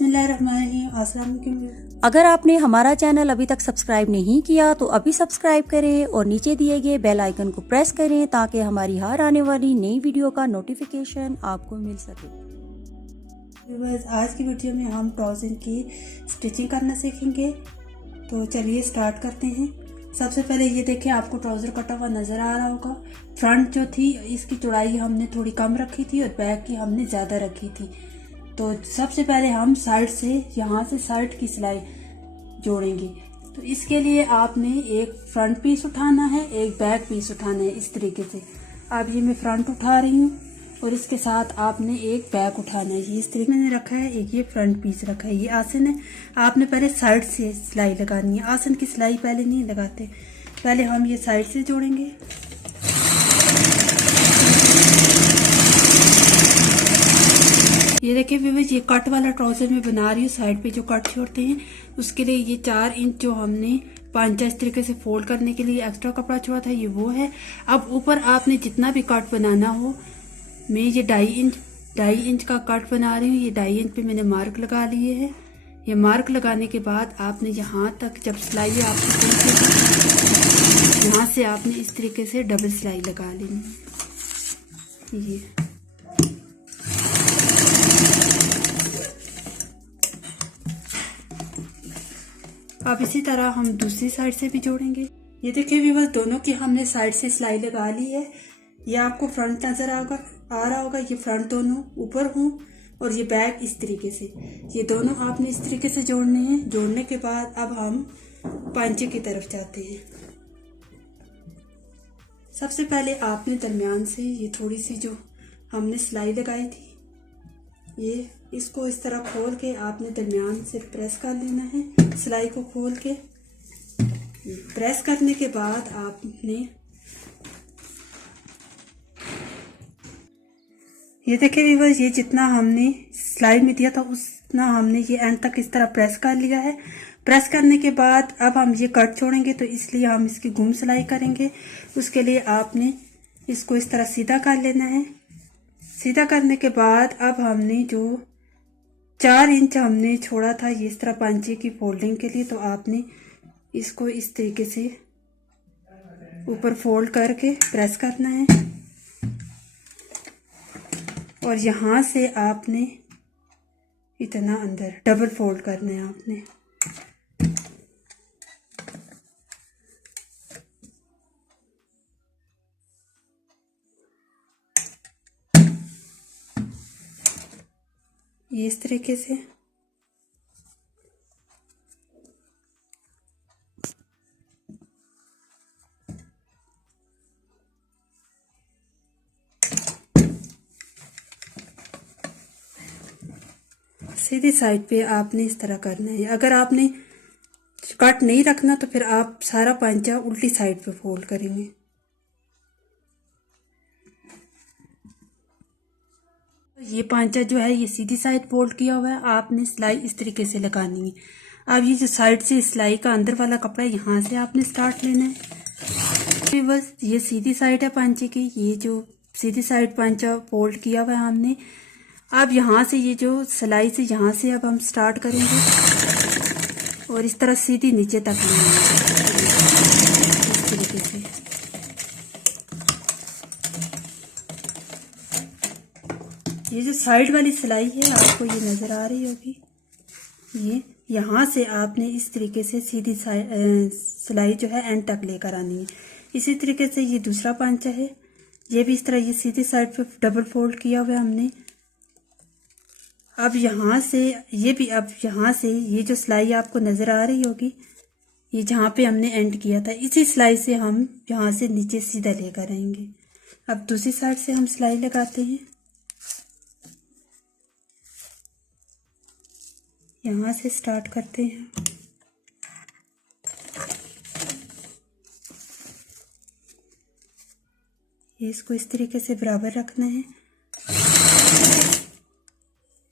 बिस्मिल्लाहिर्रहमानिर्रहीम। अस्सलाम वालेकुम। अगर आपने हमारा चैनल अभी तक सब्सक्राइब नहीं किया तो अभी सब्सक्राइब करें और नीचे दिए गए बेल आइकन को प्रेस करें ताकि हमारी हर आने वाली नई वीडियो का नोटिफिकेशन आपको मिल सके। बस आज की वीडियो में हम ट्राउज़र की स्टिचिंग करना सीखेंगे, तो चलिए स्टार्ट करते हैं। सबसे पहले ये देखें, आपको ट्राउज़र कटा हुआ नज़र आ रहा होगा। फ्रंट जो थी इसकी चौड़ाई हमने थोड़ी कम रखी थी और बैक की हमने ज़्यादा रखी थी। तो सबसे पहले हम साइड से यहाँ से साइड की सिलाई जोड़ेंगे। तो इसके लिए आपने एक फ्रंट पीस उठाना है, एक बैक पीस उठाना है। इस तरीके से अब ये मैं फ्रंट उठा रही हूँ और इसके साथ आपने एक बैक उठाना है। ये इस तरीके मैंने रखा है, एक ये फ्रंट पीस रखा है। ये आसन है, आपने पहले साइड से सिलाई लगानी है। आसन की सिलाई पहले नहीं लगाते, पहले हम ये साइड से जोड़ेंगे। ये देखिए व्यूअर्स, ये कट वाला ट्राउजर मैं बना रही हूँ। साइड पे जो कट छोड़ते हैं उसके लिए ये 4 इंच जो हमने पांचा इस तरीके से फोल्ड करने के लिए एक्स्ट्रा कपड़ा छोड़ा था, ये वो है। अब ऊपर आपने जितना भी कट बनाना हो, मैं ये 2.5 इंच का कट बना रही हूँ। ये 2.5 इंच पे मैंने मार्क लगा लिए है। ये मार्क लगाने के बाद आपने यहाँ तक जब सिलाई आपको यहाँ से आपने इस तरीके से डबल सिलाई लगा लेनी है। ये अब इसी तरह हम दूसरी साइड से भी जोड़ेंगे। ये देखिए व्यूअर्स, दोनों की हमने साइड से सिलाई लगा ली है। ये आपको फ्रंट नजर आ रहा होगा। ये फ्रंट दोनों ऊपर हों और ये बैक इस तरीके से, ये दोनों आपने इस तरीके से जोड़ने हैं। जोड़ने के बाद अब हम पांचे की तरफ जाते हैं। सबसे पहले आपने दरमियान से ये थोड़ी सी जो हमने सिलाई लगाई थी, ये इसको इस तरह खोल के आपने दरमियान से प्रेस कर लेना है। सिलाई को खोल के प्रेस करने के बाद आपने ये देखिए व्यूअर्स, ये जितना हमने सिलाई में दिया था उतना हमने ये एंड तक इस तरह प्रेस कर लिया है। प्रेस करने के बाद अब हम ये कट छोड़ेंगे, तो इसलिए हम इसकी घूम सिलाई करेंगे। उसके लिए आपने इसको इस तरह सीधा कर लेना है। सीधा करने के बाद अब हमने जो 4 इंच हमने छोड़ा था ये इस तरह पांचे की फोल्डिंग के लिए, तो आपने इसको इस तरीके से ऊपर फोल्ड करके प्रेस करना है और यहाँ से आपने इतना अंदर डबल फोल्ड करना है। आपने ये इस तरीके से सीधी साइड पे आपने इस तरह करना है। अगर आपने कट नहीं रखना तो फिर आप सारा पांचा उल्टी साइड पे फोल्ड करेंगे। ये पांचा जो है ये सीधी साइड फोल्ड किया हुआ है। आपने सिलाई इस तरीके से लगानी है। अब ये जो साइड से सिलाई का अंदर वाला कपड़ा है, यहाँ से आपने स्टार्ट लेना है। बस ये सीधी साइड है पांचे की, ये जो सीधी साइड पांचा फोल्ड किया हुआ है हमने। अब यहाँ से ये जो सिलाई से यहाँ से अब हम स्टार्ट करेंगे और इस तरह सीधी नीचे तक लेंगे इस तरीके से। ये जो साइड वाली सिलाई है आपको ये नजर आ रही होगी, ये यहाँ से आपने इस तरीके से सीधी सिलाई जो है एंड तक लेकर आनी है। इसी तरीके से ये दूसरा पांचा है, ये भी इस तरह ये सीधी साइड पे डबल फोल्ड किया हुआ है हमने। अब यहाँ से ये भी, अब यहाँ से ये जो सिलाई आपको नजर आ रही होगी, ये जहाँ पे हमने एंड किया था, इसी सिलाई से हम यहाँ से नीचे सीधा लेकर आएंगे। अब दूसरी साइड से हम सिलाई लगाते हैं। यहाँ से स्टार्ट करते हैं। ये इसको इस तरीके से बराबर रखना है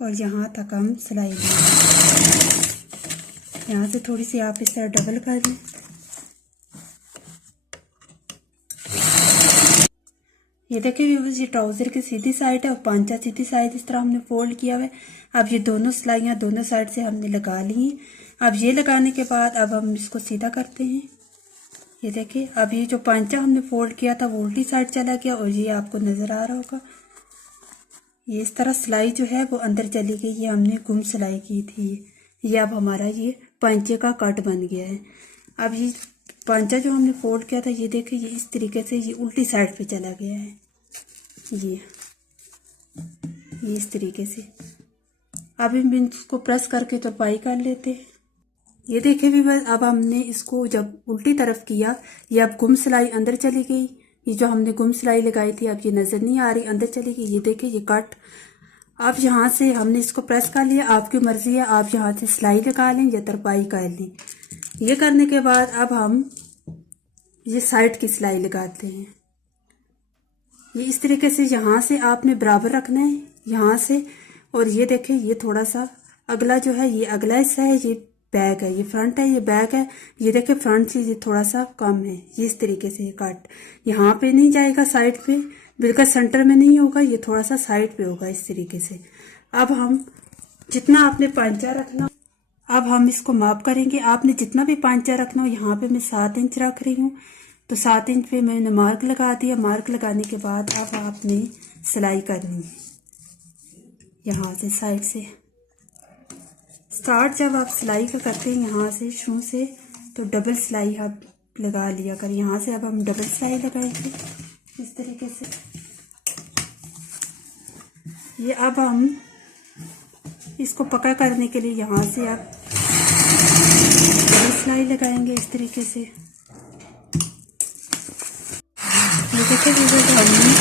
और यहाँ तक हम सिलाई लेंगे। यहाँ से थोड़ी सी आप इस तरह डबल कर लें। ये देखिए व्यूअर्स, ये ट्राउजर की सीधी साइड है और पांचा सीधी साइड इस तरह हमने फोल्ड किया हुआ है। अब ये दोनों सिलाइयाँ दोनों साइड से हमने लगा ली हैं। अब ये लगाने के बाद अब हम इसको सीधा करते हैं। ये देखिए, अब ये जो पांचा हमने फोल्ड किया था वो उल्टी साइड चला गया और ये आपको नजर आ रहा होगा। ये इस तरह सिलाई जो है वो अंदर चली गई। ये हमने गुम सिलाई की थी। ये अब हमारा ये पांचे का कट बन गया है। अब ये पांचा जो हमने फोल्ड किया था, ये देखिए ये इस तरीके से ये उल्टी साइड पे चला गया है। ये इस तरीके से। अब हम इसको प्रेस करके तुरपाई कर लेते हैं। ये देखिए भी बस, अब हमने इसको जब उल्टी तरफ किया, ये अब गुम सिलाई अंदर चली गई। ये जो हमने गुम सिलाई लगाई थी अब ये नजर नहीं आ रही, अंदर चली गई। ये देखिए ये कट। अब यहाँ से हमने इसको प्रेस कर लिया। आपकी मर्जी है, आप यहाँ से सिलाई लगा लें या तुरपाई कर लें। ये करने के बाद अब हम ये साइड की सिलाई लगाते हैं। ये इस तरीके से यहाँ से आपने बराबर रखना है यहाँ से। और ये देखें, ये थोड़ा सा अगला जो है ये अगला हिस्सा है, ये बैक है, ये फ्रंट है, ये बैक है। ये देखें फ्रंट से ये थोड़ा सा कम है। ये इस तरीके से ये कट यहाँ पे नहीं जाएगा, साइड पे बिल्कुल सेंटर में नहीं होगा, ये थोड़ा सा साइड पे होगा इस तरीके से। अब हम जितना आपने पांचा रखना, अब हम इसको माप करेंगे। आपने जितना भी पांचा रखना हो, यहाँ पे मैं 7 इंच रख रही हूँ तो 7 इंच पे मैंने मार्क लगा दिया। मार्क लगाने के बाद अब आपने सिलाई करनी है यहाँ से साइड से। स्टार्ट जब आप सिलाई का करते हैं यहाँ से शुरू से, तो डबल सिलाई आप लगा लिया कर। यहाँ से अब हम डबल सिलाई लगाएंगे इस तरीके से। ये अब हम इसको पक्का करने के लिए यहाँ से आप डबल सिलाई लगाएंगे इस तरीके से। ये देखिए हमने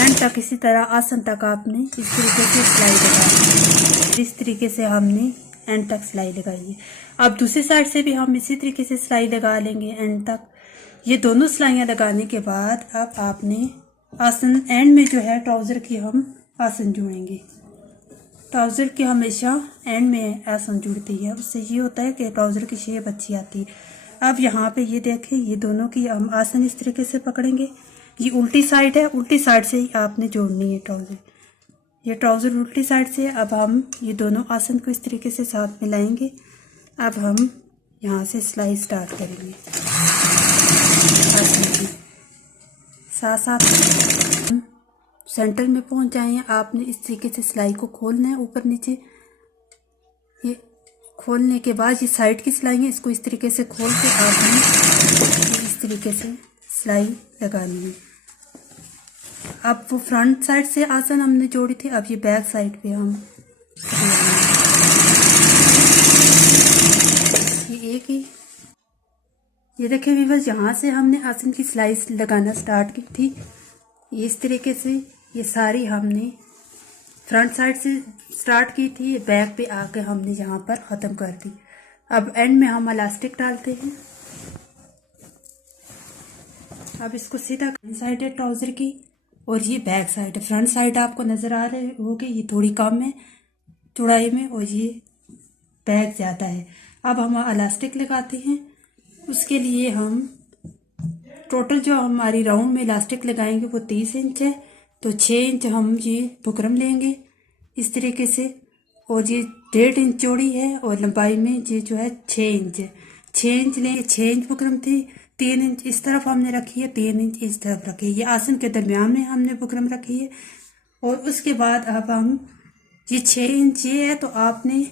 एंड तक इसी तरह आसन तक आपने इस तरीके से सिलाई लगाई। इस तरीके से हमने एंड तक सिलाई लगाई है। अब दूसरी साइड से भी हम इसी तरीके से सिलाई लगा लेंगे एंड तक। ये दोनों सिलाइयाँ लगाने के बाद अब आपने आसन एंड में जो है ट्राउज़र की हम आसन जोड़ेंगे। ट्राउज़र की हमेशा एंड में आसन जुड़ती है, उससे ये होता है कि ट्राउज़र की शेप अच्छी आती है। अब यहाँ पे ये देखें, ये दोनों की हम आसन इस तरीके से पकड़ेंगे। ये उल्टी साइड है, उल्टी साइड से ही आपने जोड़नी है ट्राउज़र। ये ट्राउज़र उल्टी साइड से। अब हम ये दोनों आसन को इस तरीके से साथ मिलाएंगे। अब हम यहाँ से सिलाई स्टार्ट करेंगे आसन की। साथ साथ सेंटर में पहुँच जाए आपने इस तरीके से सिलाई को खोलना है ऊपर नीचे। ये खोलने के बाद ये साइड की सिलाई है, इसको इस तरीके से खोल के आपने इस तरीके से सिलाई लगानी है। अब वो फ्रंट साइड से आसन हमने जोड़ी थी, अब ये बैक साइड पे हम ये एक ही। ये देखिए व्यूअर्स, यहाँ से हमने आसन की सिलाई लगाना स्टार्ट की थी। ये इस तरीके से ये सारी हमने फ्रंट साइड से स्टार्ट की थी, बैक पे आके हमने यहाँ पर ख़त्म कर दी। अब एंड में हम इलास्टिक डालते हैं। अब इसको सीधा फ्रंट साइड है ट्राउज़र की और ये बैक साइड है। फ्रंट साइड आपको नज़र आ रहे होगी, ये थोड़ी कम है चौड़ाई में और ये बैक ज़्यादा है। अब हम इलास्टिक लगाते हैं। उसके लिए हम टोटल जो हमारी राउंड में इलास्टिक लगाएंगे वो 30 इंच है, तो 6 इंच हम ये बुकरम लेंगे इस तरीके से। और ये 1.5 इंच चौड़ी है और लंबाई में ये जो है 6 इंच है। 6 इंच लेंगे, 6 इंच बुकरम थी। 3 इंच इस तरफ हमने रखी है, 3 इंच इस तरफ रखी है। ये आसन के दरमियान में हमने बुकरम रखी है। और उसके बाद अब हम ये 6 इंच ये है, तो आपने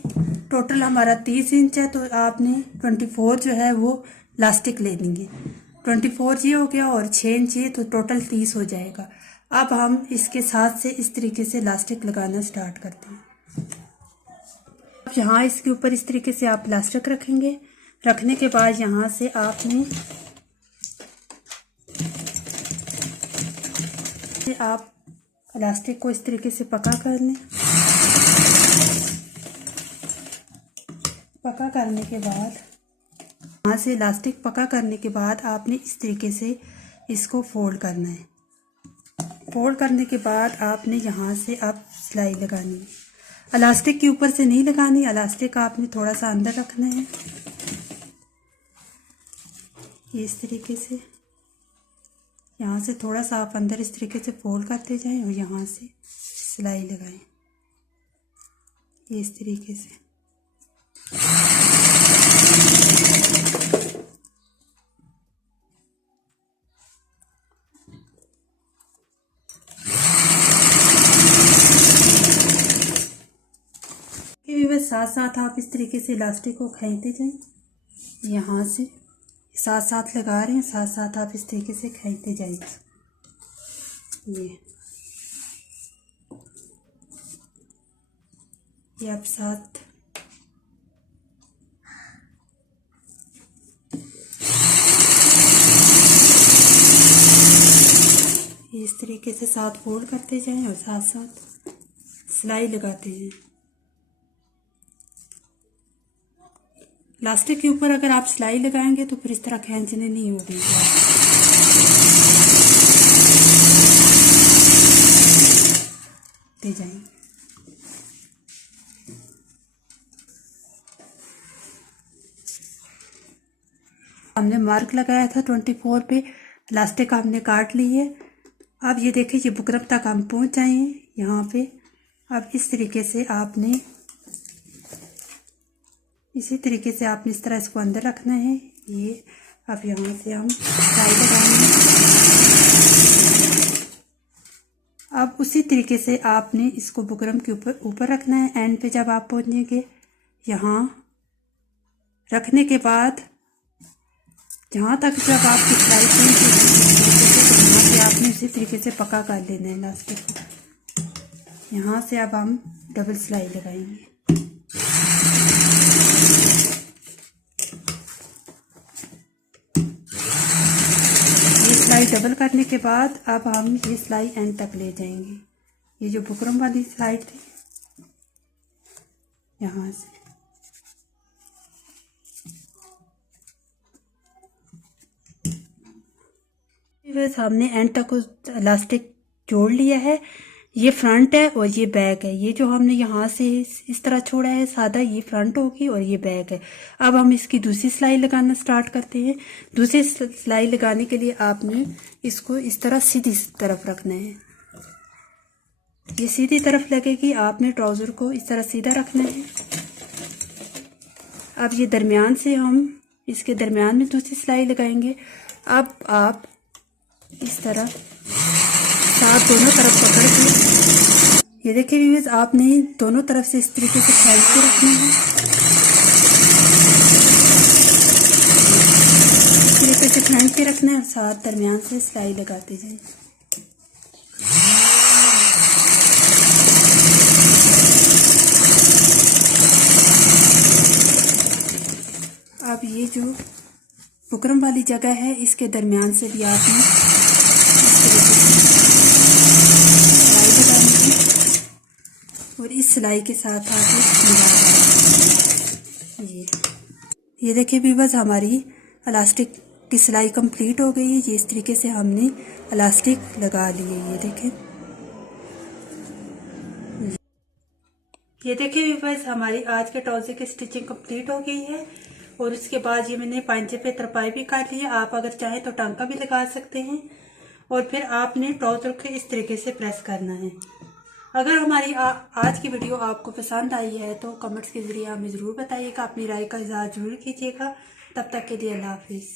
टोटल हमारा 30 इंच है, तो आपने 24 जो है वो इलास्टिक ले लेंगे। 24 ये हो गया और 6 इंच ये, तो टोटल 30 हो जाएगा। अब हम इसके साथ से इस तरीके से इलास्टिक लगाना स्टार्ट करते हैं। अब यहाँ इसके ऊपर इस तरीके से आप इलास्टिक रखेंगे। रखने के बाद यहाँ से आपने आप इलास्टिक को इस तरीके से पक्का कर लें। पक्का करने के बाद यहाँ से इलास्टिक पक्का करने के बाद आपने इस तरीके से इसको फोल्ड करना है। फोल्ड करने के बाद आपने यहाँ से आप सिलाई लगानी है। इलास्टिक के ऊपर से नहीं लगानी, इलास्टिक आपने थोड़ा सा अंदर रखना है ये इस तरीके से। यहाँ से थोड़ा सा आप अंदर इस तरीके से फोल्ड करते जाएं और यहाँ से सिलाई लगाएं, ये इस तरीके से। बस साथ साथ आप इस तरीके से इलास्टिक को खींचते जाएं, यहाँ से साथ साथ लगा रहे हैं, साथ साथ आप इस तरीके से खींचते जाइए। ये आप साथ इस तरीके से साथ फोल्ड करते जाएं और साथ साथ सिलाई लगाते हैं। इलास्टिक के ऊपर अगर आप सिलाई लगाएंगे तो फिर इस तरह खींचने नहीं होगी। दे जाएंगे। हमने मार्क लगाया था 24 पे, इलास्टिक हमने काट ली है। अब ये देखिए ये बुकरम तक हम पहुंच जाए हैं यहाँ पे। अब इस तरीके से आपने इसी तरीके से आपने इस तरह इसको अंदर रखना है। ये अब यहाँ से हम सिलाई लगाएंगे। अब उसी तरीके से आपने इसको बुकरम के ऊपर रखना है। एंड पे जब आप पहुँचेंगे यहाँ रखने के बाद जहाँ तक जब आपकी सिलाई पहुँचेगी तो आपने इसी तरीके से पक्का कर लेना है इलास्टिक को। यहाँ से अब हम डबल सिलाई लगाएंगे। सिलाई डबल करने के बाद अब हम ये सिलाई एंड तक ले जाएंगे। ये जो बुकरम वाली साइड थी यहाँ से बस हमने एंड तक इलास्टिक जोड़ लिया है। ये फ्रंट है और ये बैक है। ये जो हमने यहाँ से इस तरह छोड़ा है सादा, ये फ्रंट होगी और ये बैक है। अब हम इसकी दूसरी सिलाई लगाना स्टार्ट करते हैं। दूसरी सिलाई लगाने के लिए आपने इसको इस तरह सीधी तरफ रखना है। ये सीधी तरफ लगेगी, आपने ट्राउज़र को इस तरह सीधा रखना है। अब ये दरमियान से हम इसके दरमियान में दूसरी सिलाई लगाएंगे। अब आप इस तरह साथ दोनों तरफ पकड़ के ये देखिए व्यूअर्स, आपने दोनों तरफ से इस तरीके से खींच के रखना है। इस तरीके से खींच के रखना है और साथ दरमियान से सिलाई लगाते जाए। अब ये जो बुकरम वाली जगह है इसके दरमियान से भी आपने और इस सिलाई के साथ ये देखिए भी बस हमारी इलास्टिक की सिलाई कंप्लीट हो गई है। ये इस तरीके से हमने इलास्टिक लगा लिए। ये देखिए बस हमारी आज के ट्राउजर की स्टिचिंग कंप्लीट हो गई है। और उसके बाद ये मैंने पांचे पे तरपाई भी काट ली है। आप अगर चाहें तो टांका भी लगा सकते हैं। और फिर आपने ट्राउजर को इस तरीके से प्रेस करना है। अगर हमारी आज की वीडियो आपको पसंद आई है तो कमेंट्स के जरिए हमें ज़रूर बताइएगा। अपनी राय का इज़हार जरूर कीजिएगा। तब तक के लिए अल्लाह हाफिज़।